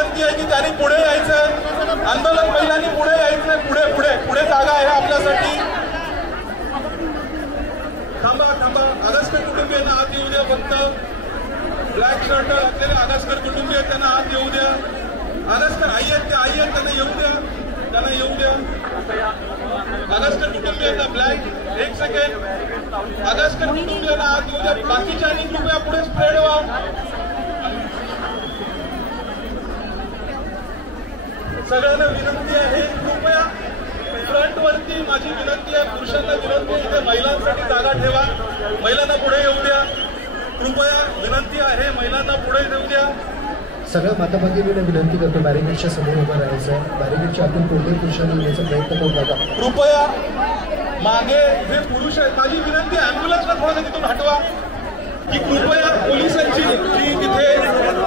विनंती आहे की त्यांनी पुढे यायचं, आंदोलन महिलांनी पुढे यायचं, पुढे पुढे पुढे जागा आहे आपल्यासाठी। थांबा थांबा, आगसकर कुटुंबियांना आत येऊ द्या, फक्त ब्लॅक शर्ट घातलेले आगसकर कुटुंबीय त्यांना आत येऊ द्या। आगसकर आई आहेत त्यांना येऊ द्या, त्यांना येऊ द्या। आगसकर कुटुंबियांना ब्लॅक, एक सेकंड, आगसकर कुटुंबियांना आत येऊ द्या, बाकीच्यांनी कृपया पुढे स्प्रेड व्हा। सगळ्यांना विनंती आहे, कृपया फ्रंट वरती माझी विनंती आहे, पुरुषांना विनंती आहे, इथे महिलांसाठी जागा ठेवा, महिलांना पुढे येऊ द्या, कृपया विनंती आहे, महिलांना पुढे येऊ द्या। सगळ्या माताभगिनींना विनंती करतो बॅरिकेडच्या समोर उभं राहायचं, बॅरिकेडच्या आतून कोणत्याही पुरुषांनी येण्याचा प्रयत्न करू नका। कृपया मागे जे पुरुष आहेत, माझी विनंती ॲम्ब्युलन्सला थोडं तिथून हटवा, की कृपया पोलिसांची जी तिथे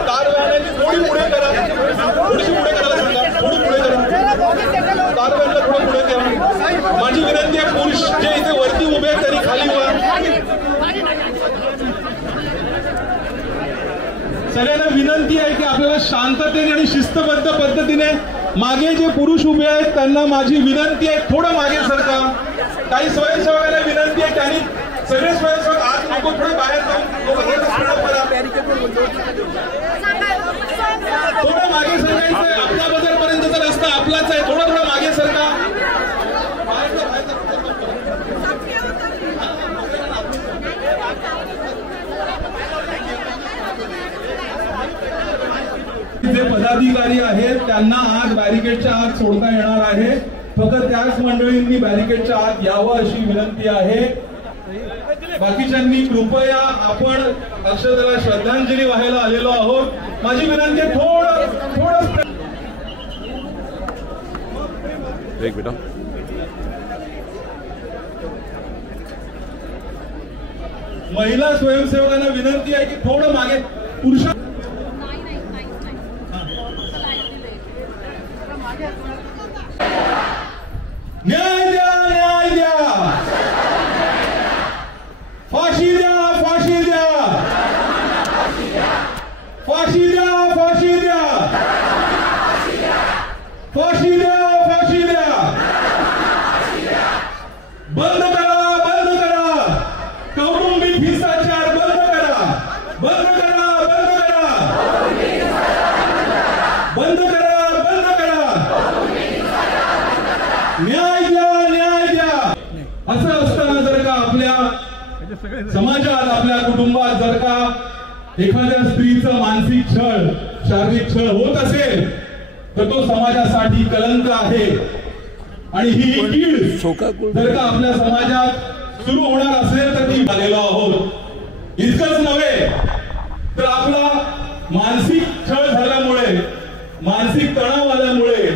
कार वाहनाची थोडी पुढे करा, थोडीशी पुढे करायला सांगा, थोडी पुढे करा, कार वाहनाला थोडं पुढे करा। माझी विनंती आहे, पुरुष जे इथे वरती उभे आहेत त्यांनी खाली व्हा। सगळ्यांना विनंती आहे की आपल्याला शांततेने आणि शिस्तबद्ध पद्धतीने, मागे जे पुरुष उभे आहेत त्यांना माझी विनंती आहे, थोडं मागे सरका। काही स्वयंसेवकांना विनंती आहे, त्यांनी सगळे स्वयंसेवक आत नको, थोडे बाहेर जाऊन थोडं मागे सरकायचं। आपल्या बाजारपर्यंतचा रस्ता आपलाच आहे, थोडं थोडं मागे सरका। जे पदाधिकारी आहेत त्यांना आज बॅरिकेडच्या आत सोडता येणार आहे, फक्त त्याच मंडळींनी बॅरिकेडच्या आत यावं अशी विनंती आहे। बाकीच्यांनी कृपया, आपण अक्षताला श्रद्धांजली वाहायला आलेलो आहोत, माझी विनंती आहे थोडं एक बेटा महिला स्वयंसेवकांना विनंती आहे की थोडं मागे, पुरुष न्याय द्या, न्याय द्या, फाशी द्या, फाशी द्या, फाशी द्या, फाशी द्या, फाशी द्या, फाशी द्या, बंद करा, बंद करा, कौटुंबिक हिंसाचार बंद करा, बंद करा, बंद करा, बंद करा, बंद करा, न्याय द्या, न्याय द्या। असं असताना जर का आपल्या समाजात, आपल्या कुटुंबात जर का एखाद्या स्त्रीचं मानसिक छळ, शारीरिक छळ होत असेल तर तो समाजासाठी कलंक आहे। आणि ही कीड जर का आपल्या समाजात सुरू होणार असेल तर ती झालेलो आहोत। इतकंच नव्हे तर आपला मानसिक छळ झाल्यामुळे, मानसिक तणाव आल्यामुळे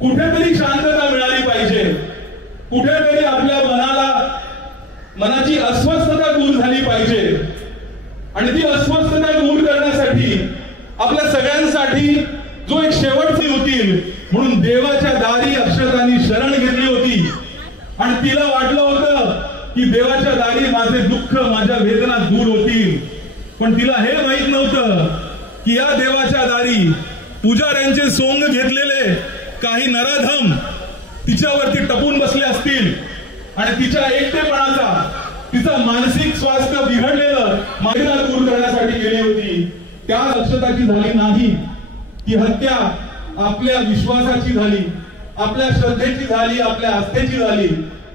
कुठेतरी शांतता मिळाली पाहिजे, कुठेतरी आपल्या मनाची अस्वस्थता दूर झाली पाहिजे। आणि ती अस्वस्थता दूर करण्यासाठी, आपल्या सगळ्यांसाठी जो एक शेवटची होतील म्हणून देवाच्या दारी अक्षतांनी शरण घेतली होती, आणि तिला वाटलं होतं की देवाच्या दारी माझे दुःख, माझ्या वेदना दूर होतील, पण तिला हे माहित नव्हतं की या देवाच्या दारी पुजाऱ्यांचे सोंग घेतलेले काही नराधम तिच्यावरती टपून बसले असतील, आणि तिच्या एकटेपणाचा, तिचं मानसिक स्वास्थ्य बिघडलेलं वेदना दूर करण्यासाठी गेली होती। त्या अक्षताची झाली नाही, ती हत्या आपल्या विश्वासाची झाली, आपल्या श्रद्धेची झाली, आपल्या आस्थेची झाली।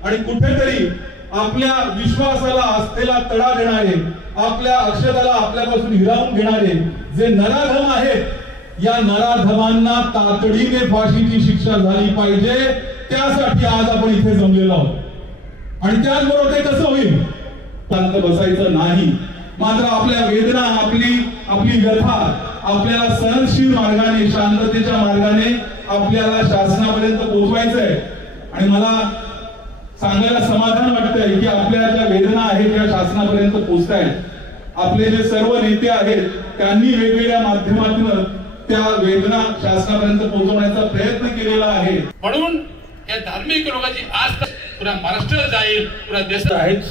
आणि कुठेतरी आपल्या विश्वासाला, आस्थेला तडा देणारे, आपल्या अक्षताला आपल्यापासून हिरावून घेणारे जे नराधम आहेत, या नराधमांना तातडीने फाशीची शिक्षा झाली पाहिजे, त्यासाठी आज आपण इथे जमलेलो आहोत। आणि त्याचबरोबर ते कसं होईल, शांत बसायचं नाही, मात्र आपल्या वेदना, आपली व्यथा आपल्याला सहनशील मार्गाने, शांततेच्या मार्गाने आपल्याला शासनापर्यंत पोहोचवायचंय। आणि मला सांगायला समाधान वाटतंय की आपल्या ज्या वेदना आहेत त्या शासनापर्यंत पोहोचतायत। आपले जे सर्व नेते आहेत त्यांनी वेगवेगळ्या माध्यमातून त्या वेदना शासनापर्यंत पोहोचवण्याचा प्रयत्न केलेला आहे। म्हणून या धार्मिक लोकांची आस्था पुरा महाराष्ट्र जाईल, पुरा देश आहेच,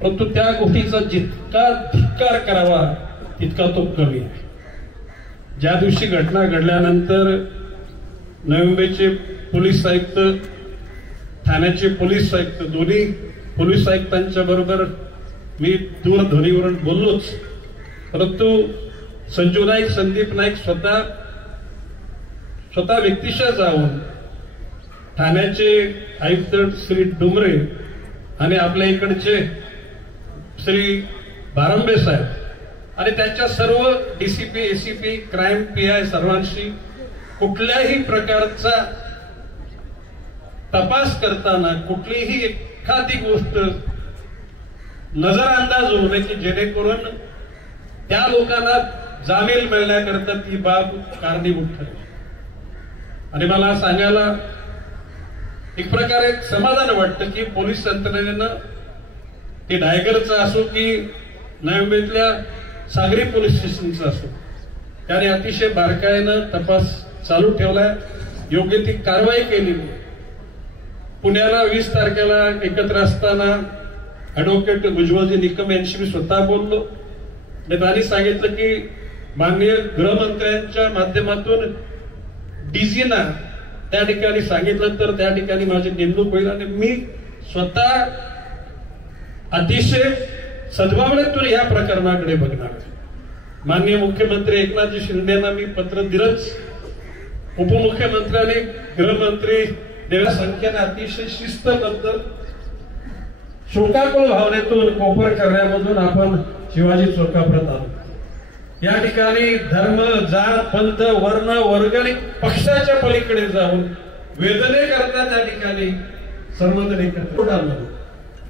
परंतु त्या गोष्टीचा जितका धिक्कार करावा तितका तो कमी आहे। ज्या दिवशी घटना घडल्यानंतर नवी मुंबईचे पोलीस आयुक्त, ठाण्याचे पोलीस आयुक्त, दोन्ही पोलीस आयुक्तांच्या बरोबर मी दूरध्वनीवरून बोललोच, परंतु संजू नाईक, संदीप नाईक स्वतः व्यक्तिशः जाऊन ठाण्याचे आयुक्त श्री डुमरे आणि आपल्या इकडचे श्री बारंबे साहेब आणि त्यांच्या सर्व डीसीपी, एसीपी, क्राईम पीआय सर्वांशी कुठल्याही प्रकारचा तपास करताना कुठलीही एखादी गोष्ट नजरअंदाज होऊ नये की जेणेकरून त्या लोकांना जामीन मिळण्याकरता ती बाब कारणीभूत ठरेल. आणि मला सांगायला एक प्रकारे समाधान वाटतं की पोलीस यंत्रणेनं ते डायगरचं असो की नवी मुंबईतल्या सागरी पोलीस स्टेशनचं असो, त्याने अतिशय बारकाईनं तपास चालू ठेवलाय, योग्य ती कारवाई केली. पुण्याला 20 तारखेला एकत्र असताना ऍडव्होकेट उज्ज्वलजी निकम यांशी मी स्वतः बोललो. त्यांनी सांगितलं की माननीय गृहमंत्र्यांच्या माध्यमातून डीजीना त्या ठिकाणी सांगितलं तर त्या ठिकाणी माझी नेमणूक होईल आणि मी स्वतः अतिशय सद्भावनेतून या प्रकरणाकडे बघणार. माननीय मुख्यमंत्री एकनाथजी शिंदेना मी पत्र दिलंच. उपमुख्यमंत्र्यांनी, गृहमंत्री देवेंद्र संख्येने अतिशय शिस्तबद्ध शोकाकुल भावनेतून कोपर करण्यामधून आपण शिवाजी चौकापर्यंत आलो. या ठिकाणी धर्म, जात, पंथ, वर्ण, वर्ग आणि पक्षाच्या पलीकडे जाऊन वेदने करता त्या ठिकाणी सर्वजण एकत्र आलो.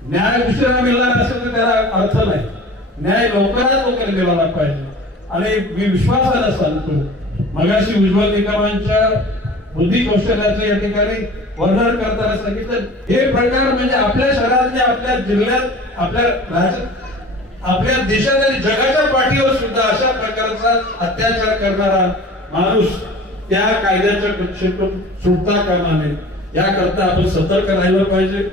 न्याय उशिरा मिळणार असेल तर त्याला अर्थ नाही. न्याय लवकरात लवकर मिळाला पाहिजे. आणि मी विश्वासानं सांगतो, मगाशी उज्ज्वल निकमांच्या बुद्धी कौशल्याचं या ठिकाणी वर्णन करताना सांगितलं, हे प्रकार म्हणजे आपल्या शहरातल्या, आपल्या जिल्ह्यात, आपल्या राज्यात, आपल्या देशात आणि जगाच्या पाठीवर सुद्धा अशा प्रकारचा अत्याचार करणारा माणूस त्या कायद्याच्या कक्षेतून सुटता कामा नये. याकरता आपण सतर्क राहिलं पाहिजे.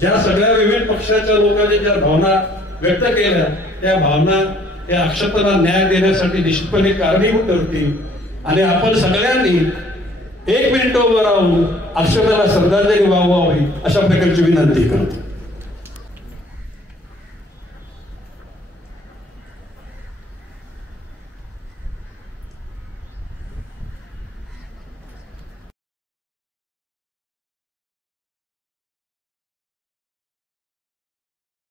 ज्या सगळ्या विविध पक्षाच्या लोकांनी ज्या भावना व्यक्त केल्या, त्या भावना त्या अक्षताला न्याय देण्यासाठी निश्चितपणे कारणीभूत ठरतील. आणि आपण सगळ्यांनी 1 मिनिट उभं राहून अक्षताला श्रद्धांजली वाहावी अशा प्रकारची विनंती करतो.